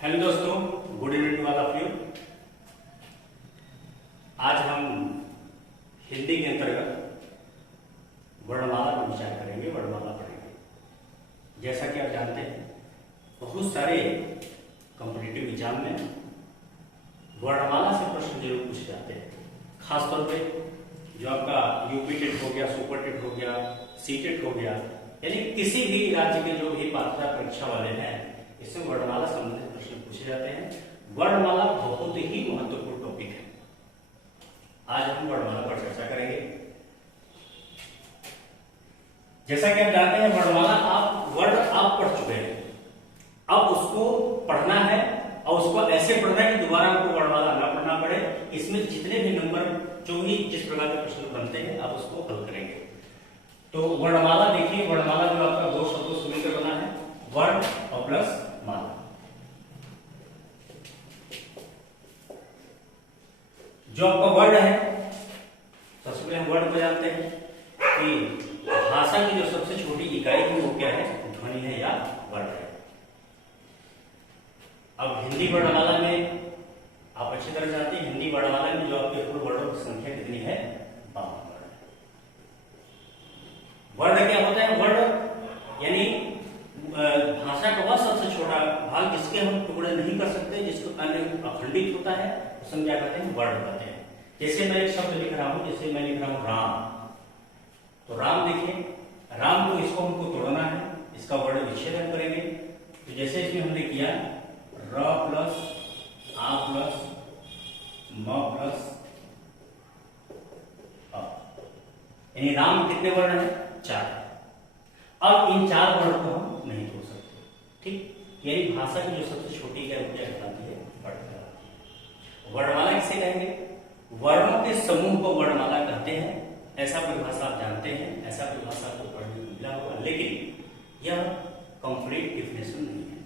Hello दोस्तों, good evening to all of you. आज हम हिंदी के अंतर्गत वर्णमाला पर विचार करेंगे, वर्णमाला पढ़ेंगे। जैसा कि आप जानते हैं, बहुत सारे कॉम्पिटिटिव एग्जाम में वर्णमाला से प्रश्न जरूर पूछे जाते हैं। खासतौर पे जो आपका यूपी टेट हो गया, सुपर टेट हो गया, सी टेट हो गया, यानी किसी भी राज्य के जो भी पात्रता परीक्षा वाले हैं, इसमें वर्णमाला संबंधित प्रश्न पूछे जाते हैं। वर्णमाला बहुत ही महत्वपूर्ण टॉपिक है। आज हम वर्णमाला पर चर्चा करेंगे। जैसा कि आप जानते हैं, वर्णमाला वर्ड आप पढ़ चुके हैं, अब उसको पढ़ना है और उसको ऐसे पढ़ना है कि दोबारा आपको वर्णमाला ना पढ़ना पड़े। इसमें जितने भी नंबर जो भी जिस प्रकार के प्रश्न बनते हैं, आप उसको हल करेंगे। तो वर्णमाला देखिए, वर्णमाला जो आपका दो शब्दों से मिलकर बना है, वर्ण और प्लस माला। जो आपका वर्ण है, सबसे पहले हम वर्ण को जानते हैं कि भाषा की जो सबसे छोटी इकाई है वो क्या है, ध्वनि है या वर्ण है। अब हिंदी वर्णमाला में आप अच्छी तरह जानते हैं, हिंदी वर्णमाला में जो आपके कुल वर्णों की संख्या कितनी है, 52 वर्ण है। वर्ण क्या होता है? वर्ण यानी भाषा का वह सबसे छोटा भाग जिसके हम टुकड़े नहीं कर सकते, जिसको अन्य अखंडित होता है, उसे हम क्या कहते हैं, वर्ण कहते हैं। जैसे मैं एक शब्द लिख रहा हूं, जैसे मैं लिख रहा हूं राम, तो राम देखिए, राम को इसको हमको तोड़ना है, इसका वर्ण विच्छेदन करेंगे। तो जैसे इसमें हमने किया र प्लस आ प्लस म प्लस अ, यानी राम कितने वर्ण है? 4। अब इन 4 वर्ण को हम नहीं तोड़ सकते, ठीक। यानी भाषा की जो सबसे छोटी क्या कहलाती है, वर्ण कहलाती है। वर्णमाला किसे कहेंगे? वर्णों के समूह को वर्णमाला कहते हैं। ऐसा परिभाषा आप जानते हैं, ऐसा परिभाषा आपको पढ़ने को मिला होगा, लेकिन यह कंप्लीट डिफिनेशन नहीं है,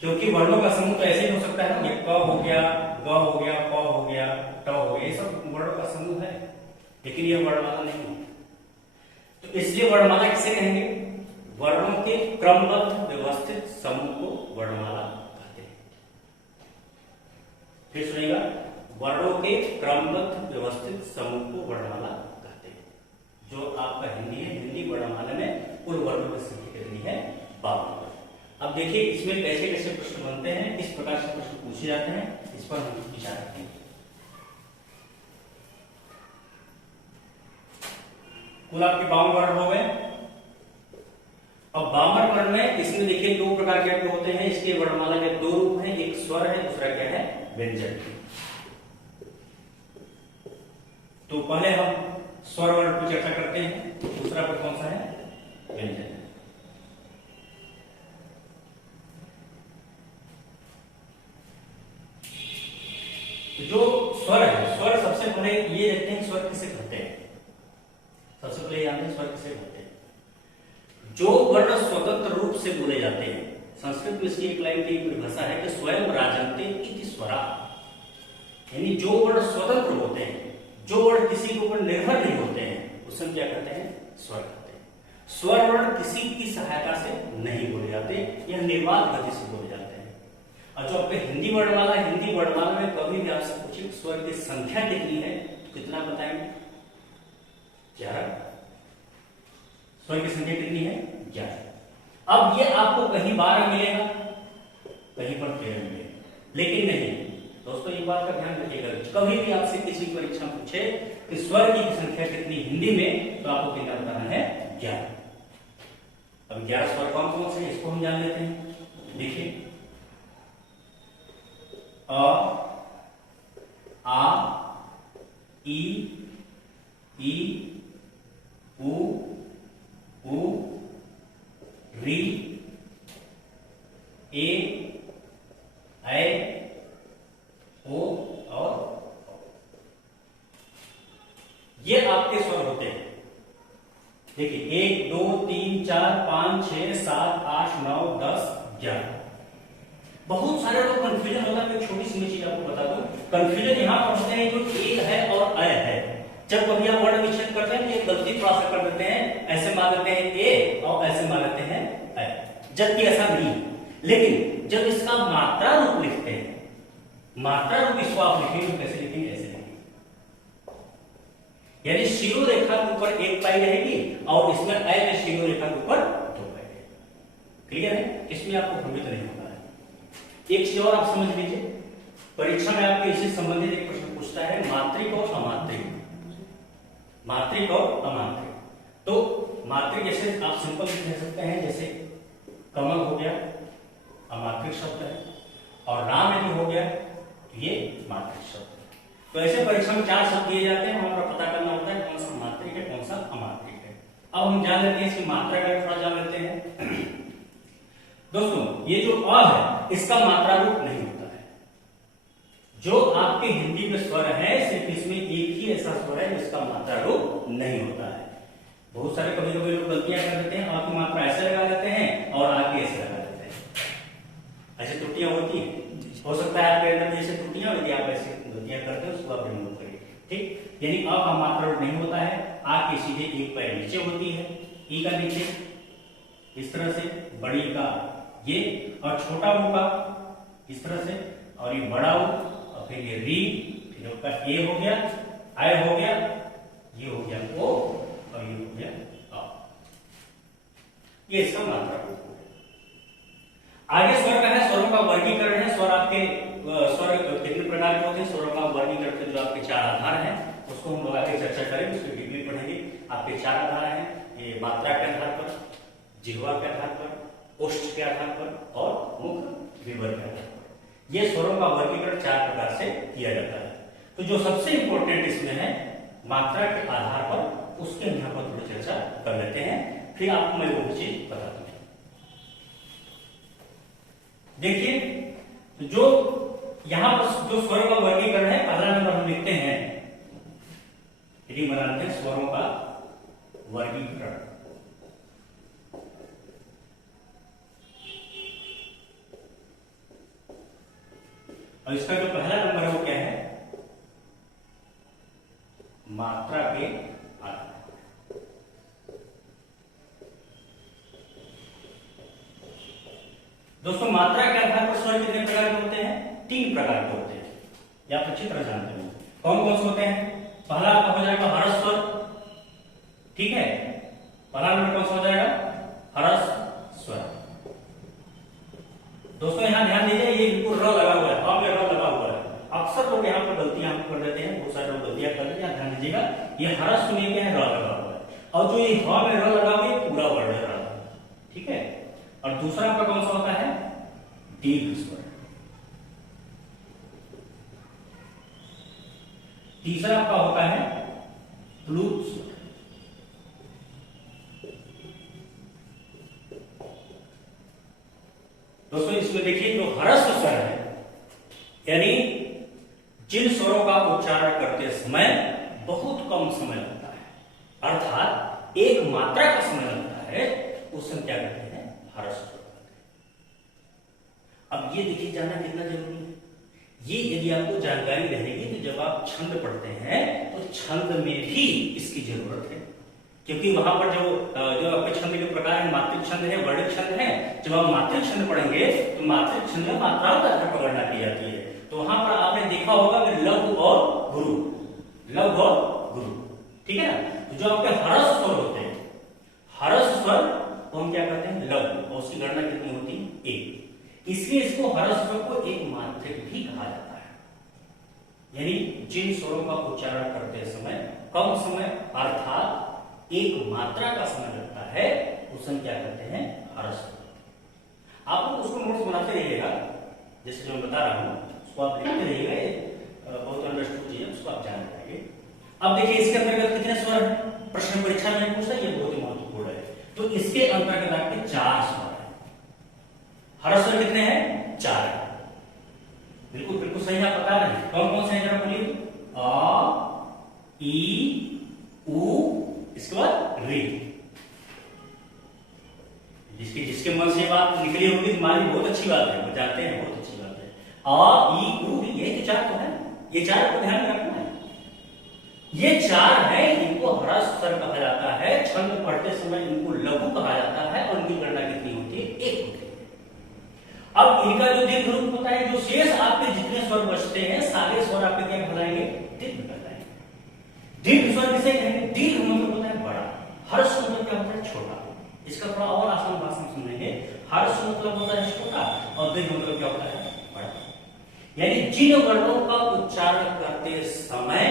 क्योंकि वर्णों का समूह तो ऐसे ही हो सकता है ना, क हो गया, ग हो गया, प हो गया, ट हो गया, ये सब वर्णों का समूह है, लेकिन यह वर्णमाला नहीं है। तो इसलिए वर्णमाला किसे कहेंगे? वर्णों के क्रमबद्ध व्यवस्थित समूह को वर्णमाला कहते हैं। फिर सुनिएगा, वर्णों के क्रमबद्ध व्यवस्थित समूह को वर्णमाला कहते हैं। जो आपका हिंदी है, हिंदी वर्णमाला में कुल वर्णों की संख्या कितनी है? 52। अब देखिए इसमें कैसे कैसे प्रश्न बनते हैं, किस प्रकार से प्रश्न पूछे जाते हैं, इस पर हम विचार करेंगे। कुल आपके 52 वर्ण हो गए। अब 52 वर्ण में इसमें देखिए 2 प्रकार के अंक होते हैं। इसके वर्णमाला के 2 रूप हैं, एक स्वर है, दूसरा क्या है, व्यंजन। तो पहले हम स्वर वर्ण पर चर्चा करते हैं, दूसरा पर कौन सा है, व्यंजन। तो जो स्वर है, स्वर सबसे पहले ये देखते हैं स्वर किसे कहते हैं। सबसे पहले जानते हैं स्वर किसे कहते हैं। जो वर्ण स्वतंत्र रूप से बोले जाते हैं, संस्कृत में इसकी एक लाइन की परिभाषा है कि स्वयं राजन्ते इति स्वरा, यानी जो वर्ण स्वतंत्र होते हैं, जो वर्ण किसी के ऊपर निर्भर नहीं होते हैं, उसे क्या कहते हैं, स्वर कहते हैं। स्वर वर्ण किसी की सहायता से नहीं बोले जाते, यह निर्वात गति से बोले जाते हैं। और जो आपके हिंदी वर्णमाला, हिंदी वर्णमाला में कभी भी आपसे पूछे स्वर की संख्या कितनी है, तो कितना बताएंगे? 11। स्वर की संख्या कितनी है? 11। अब ये आपको कहीं 12 मिलेगा, कहीं पर 13 मिलेगा, लेकिन नहीं दोस्तों, एक बात का ध्यान रखिएगा, कभी भी आपसे किसी परीक्षा पूछे कि स्वर की संख्या कितनी हिंदी में, तो आपको कितना बताना है? 11। अब 11 स्वर कौन कौन से, इसको हम जान लेते हैं। देखिए, अ, आ, ई, उ, री, ए, ऐ, ओ और औ। ये आपके स्वर होते हैं। देखिए 1 2 3 4 5 6 7 8 9 10 11। बहुत सारे लोग कंफ्यूजन होता है। एक छोटी सी चीज आपको बता दूं, कंफ्यूजन यहां पर होते हैं जो ए है और अ है। जब कभी आप वर्ण विच्छेद करते हैं तो ये गलती थोड़ा सा कर देते हैं, ऐसे मान लेते हैं ए और ऐसे मान लेते हैं अ, जबकि ऐसा नहीं। लेकिन जब इसका मात्रा रूप लिखते हैं, मात्रा रूप इसको आप लिखेंगे तो कैसे लिखेंगे? ऐसे लिखेंगे, यानी शिरो रेखा के ऊपर 1 पाई रहेगी और इसमें अय में शिरो रेखा के ऊपर 2 पाई रहेगी। क्लियर है? इसमें आपको भ्रमित नहीं होना है। एक चीज और आप समझ लीजिए, परीक्षा में आपके इससे संबंधित एक प्रश्न पूछता है मात्रिक और अमात्रिक, मात्रिक और अमात्रिक। तो मात्रिक जैसे आप सिंपल कह सकते हैं, जैसे कमल हो गया अमात्रिक शब्द है, और राम यदि हो गया तो ये मात्रिक शब्द है। तो ऐसे परीक्षा में 4 शब्द दिए जाते हैं, हमें पता करना होता है कौन सा मात्रिक है कौन सा अमात्रिक है। अब हम जान लेते हैं इसकी मात्रा का, थोड़ा जान लेते हैं। दोस्तों ये जो अ है इसका मात्रा रूप नहीं होता है। जो आपके हिंदी में स्वर है सिर्फ इसमें एक ही ऐसा स्वर है जिसका मात्रा रूप नहीं होता है। बहुत सारे कभी कभी लोग गलतियां कर देते हैं, आपकी मात्रा ऐसे लगा देते हैं और आगे ऐसे लगा देते हैं। ऐसी त्रुटियां होती हैं, हो सकता है आपके अंदर जैसे त्रुटियां, यदि आप ऐसे गलतियां करते हैं उसको आप रिमूव करिए। ठीक, यानी अ का मात्रा रूप नहीं होता है, आ के सीधे 1 पैर नीचे होती है, ई का नीचे इस तरह से, बड़ी का ये, और छोटा ऊ का इस तरह से, और ये बड़ा ऊ, और फिर ये री, फिर आपका ए हो गया, आय हो गया, ये हो गया ओ, और ये हो गया आ। ये इसका मात्रा रूप हो गया। आगे स्वर का है, स्वरों का वर्गीकरण है। स्वर आपके स्वर कितने प्रकार के होते हैं, स्वरों का वर्गीकरण के जो आपके 4 आधार हैं उसको हम लोग आगे चर्चा करेंगे, उसकी डिग्री पढ़ेंगे। आपके 4 आधार हैं, ये मात्रा के आधार पर, जिह्वा के आधार पर, ओष्ठ के आधार पर और मुख विवर के आधार पर। ये स्वरों का वर्गीकरण 4 प्रकार से किया जाता है। तो जो सबसे इंपॉर्टेंट इसमें है मात्रा के आधार पर, उसके यहां पर थोड़ी चर्चा कर लेते हैं, फिर आपको मैं वो चीज बता दूंगा। देखिए जो यहां पर जो स्वरों का वर्गीकरण है, पहला नंबर हम लिखते हैं, यदि बनाते हैं स्वरों का वर्गीकरण। और इसका जो पहला नंबर है वो क्या है? मात्रा के आधार। दोस्तों मात्रा के आधार पर स्वर कितने प्रकार के होते हैं? 3 प्रकार के होते हैं, या आप अच्छी तरह जानते हैं। कौन कौन से होते हैं? पहला आपका हो जाएगा हर्ष स्वर, ठीक है, पहला नंबर कौन सा हो जाएगा? हर्ष स्वर। दोस्तों यहां ध्यान दीजिए, ये बिल्कुल र लगा हुआ है, अ में र लगा हुआ है। अक्सर लोग यहाँ पर गलतियां कर देते हैं, बहुत सारे लोग गलतियां कर देते हैं, ध्यान दीजिएगा। ये हर्ष में क्या है? र लगा हुआ है, और जो ये ह में र लगा हुआ है पूरा वर्ण है, ठीक है। और दूसरा आपका कौन सा होता है? दीर्घ स्वर। तीसरा आपका होता है प्लुत स्वर। दोस्तों इसमें देखिए जो ह्रस्व स्वर है, यानी जिन स्वरों का उच्चारण करते समय बहुत कम समय लगता है, अर्थात एक मात्रा का समय लगता है, उसे क्या कहते हैं? ह्रस्व स्वर। अब ये देखिए जानना कितना जरूरी है। ये यदि आपको जानकारी रहेगी तो जब आप छंद पढ़ते हैं तो छंद में भी इसकी जरूरत है, क्योंकि वहां पर जो आपके छंद के प्रकार है, मात्रिक छंद है, वर्णिक छंद है। जब आप मात्रिक छंद पढ़ेंगे तो मात्रिक छंद में मात्राओं का आधार पर गणना की जाती है। तो वहां पर आपने देखा होगा कि लघु और गुरु, लघु और गुरु, ठीक है ना। तो जो आपके ह्रस्व स्वर होते हैं, ह्रस्व स्वर को हम क्या कहते हैं? लघु, और उसकी गणना कितनी होती है? 1। इसलिए इसको ह्रस्व स्वर को एक मात्रिक भी कहा जाता है, यानी जिन स्वरों का उच्चारण करते समय कम समय अर्थात एक मात्रा का समय लगता है, उसे क्या कहते हैं? ह्रस्व स्वर। आप लोग उसको नोट्स बनाते रहिएगा, जैसे जो मैं बता रहा हूं उसको आप लिखते रहिएगा, बहुत अंडरस्टूड चीज है, उसको आप जान पाएंगे। अब देखिए इसके अंतर्गत कितने स्वर हैं? प्रश्न परीक्षा में पूछता है, ये बहुत ही महत्वपूर्ण है। तो इसके अंतर्गत आपके 4 स्वर हैं। ह्रस्व स्वर कितने हैं? 4 है। बिल्कुल बिल्कुल सही आप बता रहे हैं। कौन कौन से हैं जरा बोलिए? अ, ई, उ, इसके बाद री। जिसके मन से बात निकली होगी तुम्हारी बहुत अच्छी बात है, बताते हैं, बहुत अच्छी बात है। अ, ई, उ, री, ये तो 4 तो है, ये 4 को ध्यान में रखना है। ये 4 है, इनको ह्रस्व स्वर कहा जाता है। छंद पढ़ते समय इनको लघु कहा जाता है, और इनकी गणना कितनी होती है? 1 होती है। अब इनका जो दीर्घ रूप होता है, जो शेष आपके जितने स्वर बचते हैं सारे स्वर आपके क्या कहलाएंगे? दीर्घ कहलाएंगे। दीर्घ स्वर किसे कहेंगे? दीर्घ मतलब होता है बड़ा, हर्ष मतलब क्या होता है? छोटा। इसका थोड़ा और आसान भाषा में समझेंगे। हर्ष मतलब होता है छोटा और दीर्घ मतलब क्या होता है? बड़ा। यानी जिन वर्णों का उच्चारण करते समय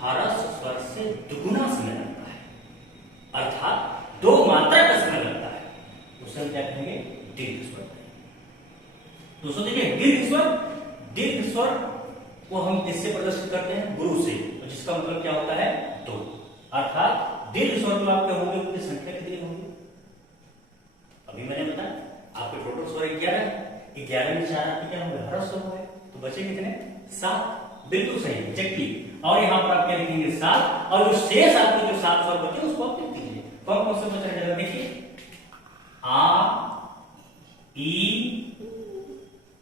हर्ष स्वर से दुगुना समय लगता है, अर्थात 2 मात्रा का समय लगता है, उसे हम क्या कहेंगे? दीर्घ स्वर। दोस्तों देखिए, दीर्घ स्वर को हम किससे प्रदर्शित करते हैं? गुरु से, जिसका मतलब क्या होता है? 2। अर्थात दीर्घ स्वर जो आपके होंगे उनकी संख्या कितनी होगी? अभी मैंने बताया आपके टोटल स्वर 11 में 4 आपके क्या होंगे? हर्ष स्वर होंगे, तो बचे कितने? 7। बिल्कुल सही, एग्जैक्टली। और यहाँ पर आप क्या लिखेंगे? 7। और जो शेष आपके जो 7 स्वर बचे उसको आप लिख दीजिए। कौन कौन से बच रहे हैं? देखिए, आ, ई,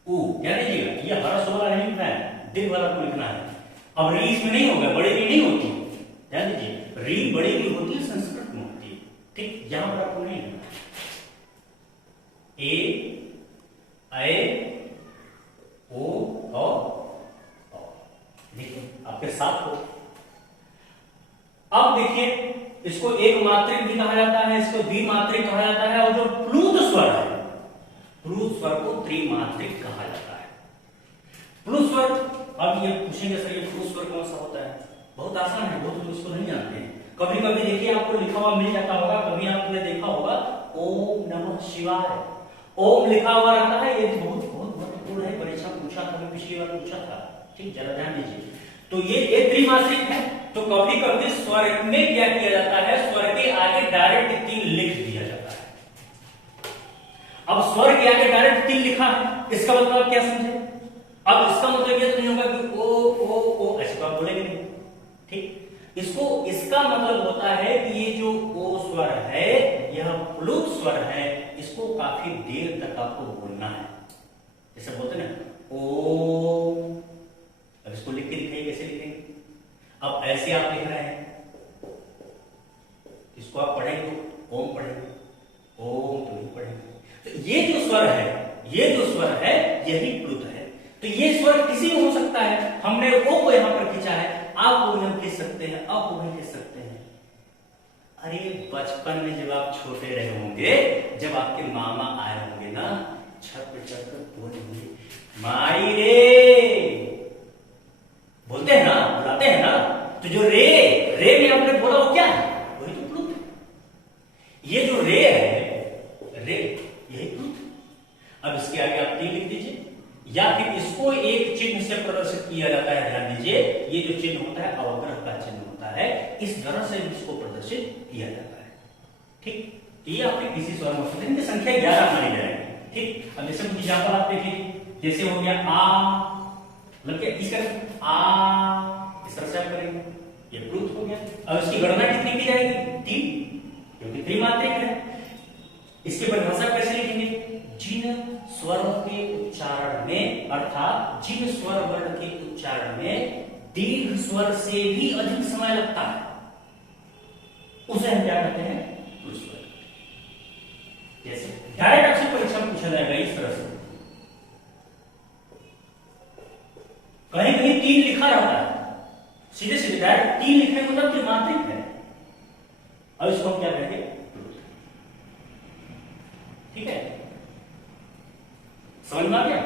ऊ। क्या लीजिएगा? ये हर्ष वाला नहीं लिखना है, दीर्घ वाला को लिखना है। अब री इसमें नहीं होगा, बड़ी री नहीं होती, ध्यान दीजिए। री बड़ी री होती है, संस्कृत में होती है, ठीक? यहां पर आपको नहीं लिखना। ए, ऐ, ओ और देखिए आपके 7 हो। अब देखिए, इसको एक मात्रिक भी कहा जाता है, इसको द्विमात्रिक कहा जाता है, और जो प्लुत स्वर है, प्लुत स्वर को त्रिमात्रिक कहा जाता है। प्लुत स्वर, अब ये पूछेंगे सर ये प्लुत स्वर कौन सा होता है? बहुत आसान है, बहुत लोग इसको नहीं जानते हैं। कभी कभी देखिए आपको लिखा हुआ मिल जाता होगा, कभी आपने देखा होगा ओम नमः शिवाय, ओम लिखा हुआ रहता है। ये बहुत बहुत महत्वपूर्ण है, परीक्षा पूछा था, पिछली बार पूछा था, ठीक? जरा ध्यान दीजिए। तो ये त्रिमात्रिक है, तो कभी कभी स्वर में क्या किया जाता है? स्वर के आगे डायरेक्ट 3 लिख दिया जाता है। अब स्वर के आगे डायरेक्ट 3 लिखा है, इसका मतलब आप क्या समझे? अब इसका मतलब ये तो नहीं होगा कि ओ ऐसे तो आप बोलेंगे नहीं, ठीक? इसका मतलब होता है कि ये जो ओ स्वर है, यह प्लुत स्वर है, इसको काफी देर तक आपको बोलना है। जैसे बोलते हैं ना ओ, अब इसको लिख के दिखाइए, कैसे लिखेंगे? अब ऐसे आप लिख रहे हैं, इसको आप पढ़ेंगे तो ओम पढ़ेंगे, ओम तो नहीं पढ़ेंगे। तो ये जो स्वर है यही प्लुत है। तो ये स्वर किसी में हो सकता है, हमने ओ को यहां पर खींचा है, आप वो नहीं खींच सकते हैं, आप वो नहीं खींच सकते हैं। अरे बचपन में जब आप छोटे रहे होंगे, जब आपके मामा आए होंगे ना, छत पे चढ़कर बोलेंगे माई रे, बोलते हैं ना, बुलाते हैं ना, तो जो रे में आपने बोला वो क्या है? वही तो प्लुत है। ये जो रे है, रे यही प्लुत है। अब इसके आगे आप 3 लिख दीजिए, या फिर इसको एक चिन्ह से प्रदर्शित किया जाता है। ध्यान दीजिए, ये जो चिन्ह होता है अवग्रह का चिन्ह होता है, इस तरह से इसको प्रदर्शित किया जाता है, ठीक? ये आपके किसी स्वर में इनकी संख्या 11 मानी जाएगी, ठीक? अब जैसे कुछ एग्जाम्पल आप देखिए, जैसे हो गया आ, मतलब इस तरह आ, इस तरह से आप करेंगे, ये प्लुत हो गया। अब इसकी गणना कितनी की जाएगी? 3, क्योंकि त्रिमात्रिक है। इसकी परिभाषा कैसे लिखेंगे? जिन स्वरों के उच्चारण में, अर्थात जिन स्वर वर्ण के उच्चारण में दीर्घ स्वर से भी अधिक समय लगता है, उसे हम क्या कहते हैं? प्लुत स्वर। जैसे डायरेक्ट आपसे परीक्षा में पूछा जाएगा इस तरह से, कहीं कहीं 3 लिखा रहता है, सीधे सीधे डायरेक्ट 3 लिखने का मतलब त्रिमात्रिक है। अब इसको हम क्या कहेंगे? प्लुत। ठीक है, समझ में आ गया?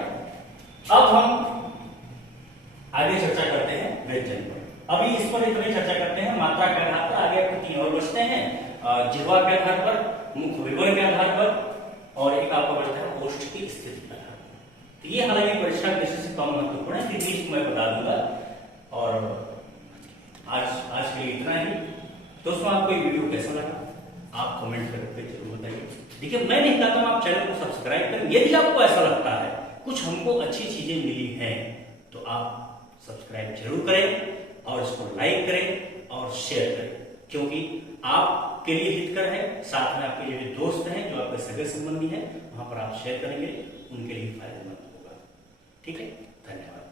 अब हम आगे चर्चा करते हैं व्यंजन पर। अभी इस पर इतनी चर्चा करते हैं मात्रा के आधार पर, आगे आपको 3 और बचते हैं, जिह्वा के आधार पर, मुख विवर के आधार पर, और एक आपका बढ़ता है ओष्ठ की स्थिति के आधार पर। तो ये हालांकि परीक्षा के दृष्टि से कम महत्वपूर्ण है, फिर भी मैं बता दूंगा। और आज के लिए इतना ही। दोस्तों, आपको ये वीडियो कैसा लगा आप कमेंट करके जरूर बताइए। देखिए, मैं नहीं कहता हूं आप चैनल को सब्सक्राइब करें, यदि आपको ऐसा लगता है कुछ हमको अच्छी चीजें मिली हैं तो आप सब्सक्राइब जरूर करें और इसको लाइक करें और शेयर करें, क्योंकि आपके लिए हितकर है, साथ में आपके जो दोस्त हैं, जो आपके सगे संबंधी हैं, वहां पर आप शेयर करेंगे, उनके लिए फायदेमंद होगा। ठीक है, धन्यवाद।